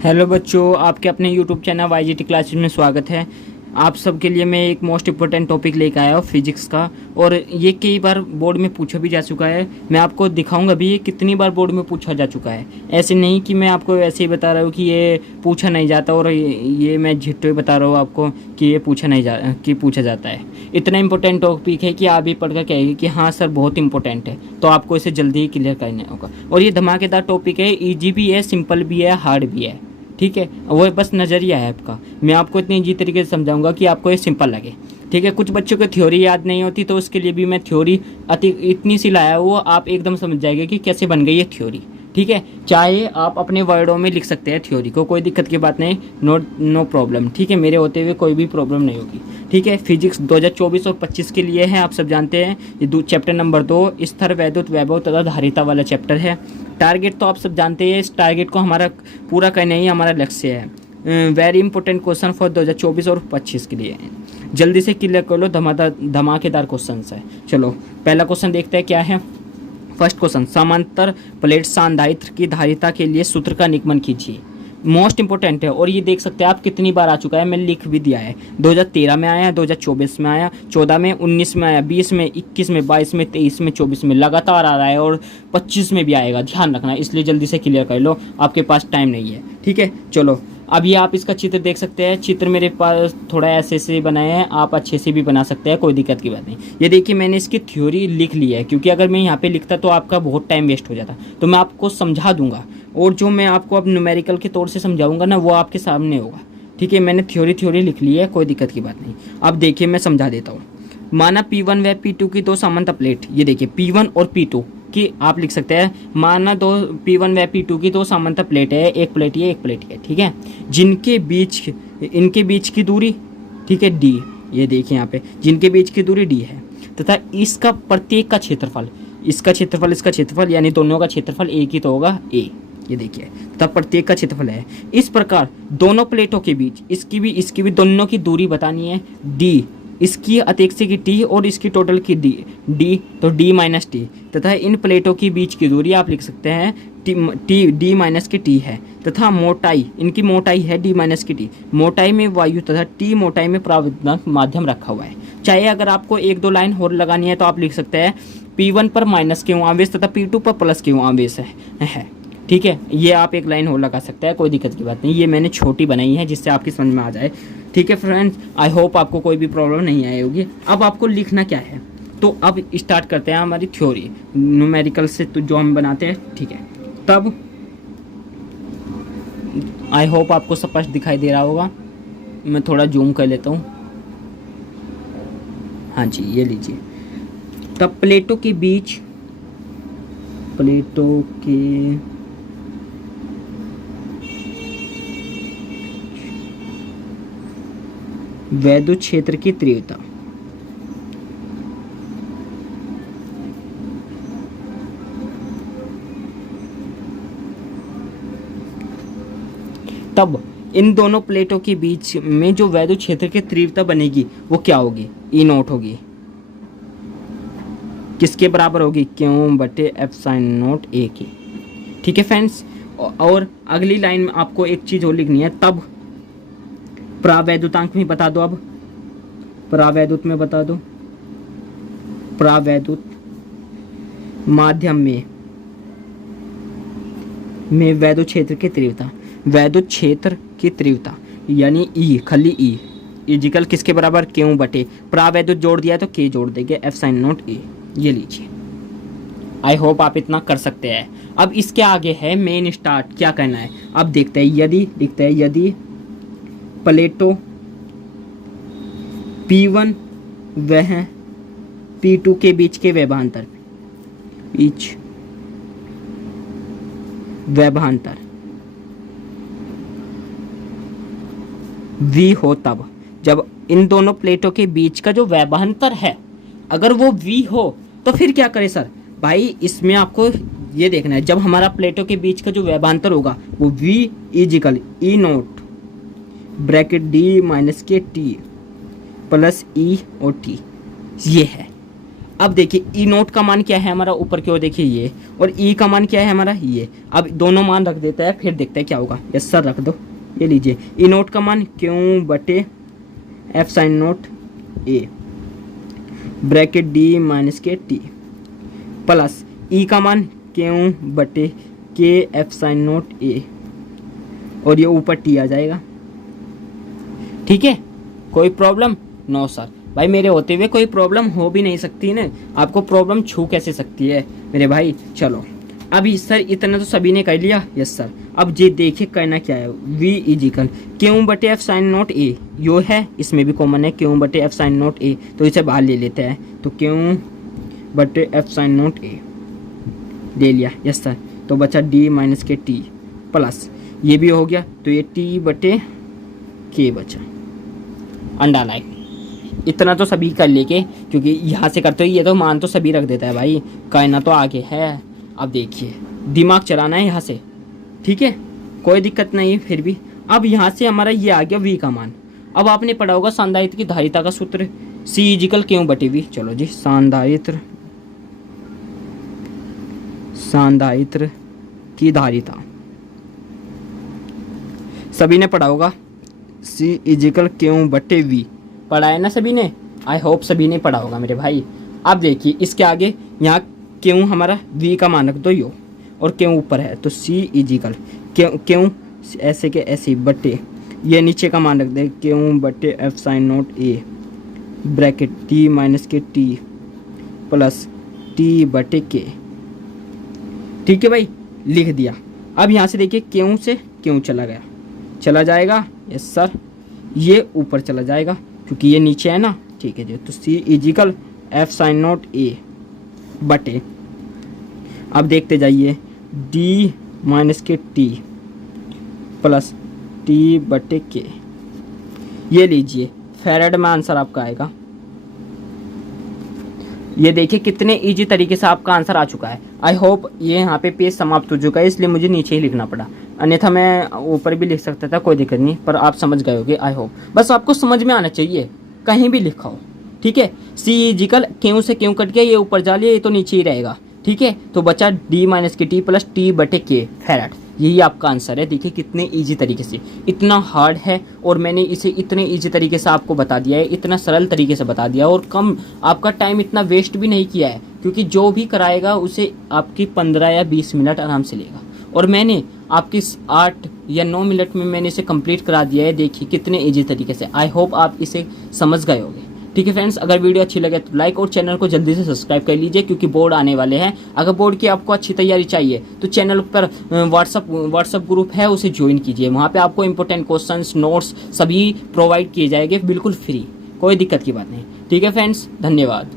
Hello बच्चों, आपके अपने यूट्यूब चैनल YGT क्लासेस में स्वागत है। आप सबके लिए मैं एक मोस्ट इम्पोर्टेंट टॉपिक लेकर आया हूँ फिजिक्स का। और ये कई बार बोर्ड में पूछा भी जा चुका है। मैं आपको दिखाऊंगा भी ये कितनी बार बोर्ड में पूछा जा चुका है। ऐसे नहीं कि मैं आपको ऐसे ही बता रहा हूँ कि ये पूछा नहीं जाता और ये मैं झिट्टो बता रहा हूँ आपको कि ये पूछा जाता है। इतना इंपॉर्टेंट टॉपिक है कि आप भी पढ़कर कहेंगे कि हाँ सर बहुत इंपॉर्टेंट है, तो आपको इसे जल्दी ही क्लियर करना होगा। और ये धमाकेदार टॉपिक है, ईजी भी है, सिंपल भी है, हार्ड भी है। ठीक है, वो बस नज़रिया है आपका। मैं आपको इतनी ईजी तरीके से समझाऊंगा कि आपको ये सिंपल लगे। ठीक है, कुछ बच्चों को थ्योरी याद नहीं होती, तो उसके लिए भी मैं थ्योरी इतनी सी लाया हुआ, आप एकदम समझ जाएंगे कि कैसे बन गई ये थ्योरी। ठीक है, चाहे आप अपने वर्डों में लिख सकते हैं थ्योरी को, कोई दिक्कत की बात नहीं, नो प्रॉब्लम। ठीक है, मेरे होते हुए कोई भी प्रॉब्लम नहीं होगी। ठीक है, फिजिक्स 2024 और 25 के लिए है, आप सब जानते हैं। ये चैप्टर नंबर 2 स्थिर वैद्युत वैभव तथा धारिता वाला चैप्टर है। टारगेट तो आप सब जानते हैं, इस टारगेट को हमारा पूरा करना ही हमारा लक्ष्य है। वेरी इंपॉर्टेंट क्वेश्चन फॉर 2024 और 25 के लिए। जल्दी से क्लियर कर लो, धमाकेदार क्वेश्चन है। चलो पहला क्वेश्चन देखते हैं क्या है। फर्स्ट क्वेश्चन, समांतर प्लेट सांधारित्र की धारिता के लिए सूत्र का निगमन कीजिए। मोस्ट इंपॉर्टेंट है, और ये देख सकते हैं आप कितनी बार आ चुका है, मैंने लिख भी दिया है। 2013 में आया, 2024 में आया, 14 में, 19 में आया, 20 में, 21 में, 22 में, 23 में, 24 में लगातार आ रहा है, और 25 में भी आएगा। ध्यान रखना, इसलिए जल्दी से क्लियर कर लो, आपके पास टाइम नहीं है। ठीक है, चलो अब ये आप इसका चित्र देख सकते हैं। चित्र मेरे पास थोड़ा ऐसे से बनाए हैं, आप अच्छे से भी बना सकते हैं, कोई दिक्कत की बात नहीं। ये देखिए मैंने इसकी थ्योरी लिख ली है, क्योंकि अगर मैं यहाँ पे लिखता तो आपका बहुत टाइम वेस्ट हो जाता। तो मैं आपको समझा दूंगा, और जो मैं आपको अब न्यूमेरिकल के तौर से समझाऊंगा ना, वो आपके सामने होगा। ठीक है, मैंने थ्योरी लिख ली है, कोई दिक्कत की बात नहीं। अब देखिए मैं समझा देता हूँ। माना P1 व P2 की दो समांतर प्लेट, ये देखिए P1 और P2 की आप लिख सकते हैं। माना दो P1 व P2 की दो समांतर प्लेट है, एक प्लेट ये, एक प्लेट ये। ठीक है, इनके बीच की दूरी, ठीक है, D। ये देखिए यहाँ पे जिनके बीच की दूरी D है, तथा इसका प्रत्येक का क्षेत्रफल, इसका क्षेत्रफल यानी दोनों का क्षेत्रफल एक ही तो होगा, A। ये देखिए, तथा प्रत्येक का क्षेत्रफल है। इस प्रकार दोनों प्लेटों के बीच इसकी भी दोनों की दूरी बतानी है, D। इसकी अतिरिक्त की टी और इसकी टोटल की डी तो डी माइनस टी, तथा इन प्लेटों के बीच की दूरी आप लिख सकते हैं डी माइनस की टी है, तथा मोटाई, इनकी मोटाई है डी माइनस की टी। मोटाई में वायु तथा टी मोटाई में प्रावधान माध्यम रखा हुआ है। चाहे अगर आपको एक दो लाइन और लगानी है तो आप लिख सकते हैं P1 पर माइनस क्यों आवेश तथा P2 पर प्लस क्यों आवेश है। ठीक है, ये आप एक लाइन और लगा सकते हैं, कोई दिक्कत की बात नहीं। ये मैंने छोटी बनाई है जिससे आपकी समझ में आ जाए। ठीक है फ्रेंड्स, आई होप आपको कोई भी प्रॉब्लम नहीं आई होगी। अब आपको लिखना क्या है, तो अब स्टार्ट करते हैं हमारी थ्योरी न्यूमेरिकल से, तो जो हम बनाते हैं। ठीक है, तब आई होप आपको स्पष्ट दिखाई दे रहा होगा। मैं थोड़ा जूम कर लेता हूँ। हाँ जी, ये लीजिए। तब प्लेटों के वैद्युत क्षेत्र की तीव्रता, तब इन दोनों प्लेटों के बीच में जो वैद्युत क्षेत्र की तीव्रता बनेगी वो क्या होगी, ई नोट होगी। किसके बराबर होगी, क्यों बटे एफ साइन नोट ए की। ठीक है फ्रेंड्स, और अगली लाइन में आपको एक चीज और लिखनी है। तब प्रावैद्युतांक में बता दो, अब प्रावैद्युत में बता दो, प्रावैद्युत माध्यम में वैद्युत क्षेत्र की तीव्रता, वैद्युत क्षेत्र की तीव्रता यानी ई, खाली ई इजिकल किसके बराबर, क्यों बटे प्रावैद्युत जोड़ दिया है तो के जोड़ देंगे, एफ साइन नोट ए। ये लीजिए, आई होप आप इतना कर सकते हैं। अब इसके आगे है मेन स्टार्ट, क्या करना है अब देखते हैं। यदि प्लेटों P1 वह P2 के बीच के व्यवहांतर V हो, तब जब इन दोनों प्लेटों के बीच का जो व्यवहांतर है अगर वो V हो तो फिर क्या करें सर, भाई इसमें आपको ये देखना है, जब हमारा प्लेटों के बीच का जो व्यवहांतर होगा वो V इजिकल ई नोट ब्रैकेट डी माइनस के टी प्लस ई और टी, ये है। अब देखिए ई नोट का मान क्या है हमारा, ऊपर की ओर देखिए ये, और ई का मान क्या है हमारा ये। अब दोनों मान रख देता है, फिर देखते हैं क्या होगा। यस सर रख दो। ये लीजिए ई नोट का मान क्यू बटे F sine note A bracket D minus के टी प्लस ई का मान क्यू बटे के एफ साइन नोट ए, और ये ऊपर टी आ जाएगा। ठीक है, कोई प्रॉब्लम? No sir. भाई मेरे होते हुए कोई प्रॉब्लम हो भी नहीं सकती ना, आपको प्रॉब्लम छू कैसे सकती है मेरे भाई। चलो अभी सर इतना तो सभी ने कर लिया। Yes sir. अब ये देखिए करना क्या है, v इजिकल क्यू बटे एफ साइन नोट ए, यो है इसमें भी कॉमन है क्यू बटे एफ साइन नोट ए, तो इसे बाहर ले लेते हैं। तो क्यू बटे एफ साइन नोट ए ले लिया। Yes sir. तो बचा डी माइनस के टी प्लस ये भी हो गया, तो ये टी बटे के बचा अंडरलाइन। इतना तो सभी कर लेके, क्योंकि यहाँ से करते हो ये तो मान तो सभी रख देता है भाई, कहना तो आगे है। अब देखिए दिमाग चलाना है यहाँ से, ठीक है, कोई दिक्कत नहीं है फिर भी। अब यहाँ से हमारा ये आ गया v का मान। अब आपने पढ़ा होगा सांधारित्र की धारिता का सूत्र, c इजिकल क्यों बटे v। चलो जी सांधारित्र की धारिता सभी ने पढ़ा होगा, c इजिकल क्यों बटे v। पढ़ा है ना सभी ने? आई होप सभी ने पढ़ा होगा मेरे भाई। अब देखिए इसके आगे यहाँ क्यों हमारा v का मान रख दो यो, और क्यों ऊपर है तो c इजिकल क्यों ऐसे के ऐसे बटे ये नीचे का मान रख दे क्यों बटे F sine note A bracket T minus के टी प्लस टी बटे के। ठीक है भाई, लिख दिया। अब यहाँ से देखिए क्यों से क्यों चला जाएगा। यस सर, ये ऊपर चला जाएगा क्योंकि ये नीचे है ना। ठीक है जी, तो सी इजिकल एफ साइन नोट ए बटे, अब देखते जाइए, डी माइनस के टी प्लस टी बटे के। ये लीजिए फैराड में आंसर आपका आएगा। ये देखिए कितने इजी तरीके से आपका आंसर आ चुका है। आई होप ये यहाँ पे पेज समाप्त हो चुका है, इसलिए मुझे नीचे ही लिखना पड़ा, अन्यथा मैं ऊपर भी लिख सकता था, कोई दिक्कत नहीं, पर आप समझ गए होगे। आई होप बस आपको समझ में आना चाहिए, कहीं भी लिखा हो। ठीक है, सी इजिकल क्यों से क्यों कट गया, ये ऊपर जा लिया, ये तो नीचे ही रहेगा। ठीक है, तो बचा डी माइनस के टी प्लस टी बटे के फैराड। यही आपका आंसर है। देखिए कितने इजी तरीके से, इतना हार्ड है और मैंने इसे इतने इजी तरीके से आपको बता दिया है, इतना सरल तरीके से बता दिया, और कम आपका टाइम इतना वेस्ट भी नहीं किया है, क्योंकि जो भी कराएगा उसे आपकी 15 या 20 मिनट आराम से लेगा, और मैंने आपकी 8 या 9 मिनट में मैंने इसे कंप्लीट करा दिया है। देखिए कितने इजी तरीके से। आई होप आप इसे समझ गए होंगे। ठीक है फ्रेंड्स, अगर वीडियो अच्छी लगे तो लाइक और चैनल को जल्दी से सब्सक्राइब कर लीजिए, क्योंकि बोर्ड आने वाले हैं। अगर बोर्ड की आपको अच्छी तैयारी चाहिए तो चैनल पर व्हाट्सअप ग्रुप है, उसे ज्वाइन कीजिए। वहाँ पे आपको इंपॉर्टेंट क्वेश्चंस, नोट्स सभी प्रोवाइड किए जाएंगे बिल्कुल फ्री, कोई दिक्कत की बात नहीं। ठीक है फ्रेंड्स, धन्यवाद।